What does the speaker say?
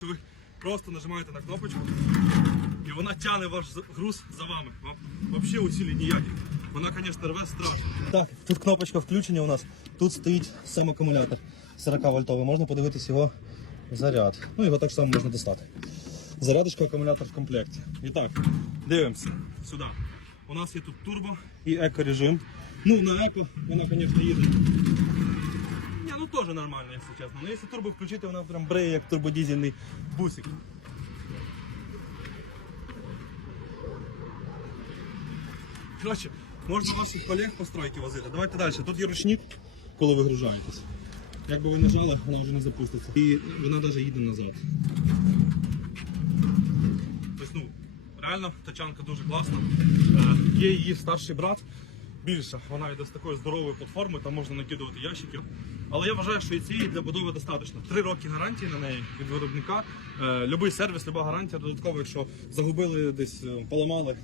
Ви просто нажимаєте на кнопочку і вона тягне ваш груз за вами. Вам взагалі усилий ніякі. Вона, звісно, рве страшно. Так, тут кнопочка включення у нас. Тут стоїть сам акумулятор 40 вольтовий. Можна подивитись його заряд. Ну, його так само можна достати. Зарядочка акумулятор в комплекті. І так, дивимося сюди. У нас є тут турбо і еко-режим. Ну, на еко вона, звісно, їде. Теж нормально, якщо чесно. Ну, якщо турбо включити, вона прям бреє, як турбодізельний бусик. Коротше, можна ваших колег по возити. Давайте далі. Тут є ручник, коли вигружаєтесь. Якби ви нажали, вона вже не запуститься. І вона навіть їде назад. Тобто, ну, реально тачанка дуже класна. Е, є її старший брат, більша. Вона йде з такої здорової платформи, там можна накидувати ящиків. Але я вважаю, що і цієї для будови достатньо. Три роки гарантії на неї від виробника. Е, любий сервіс, люба гарантія Додатково, якщо загубили десь, е, поламали.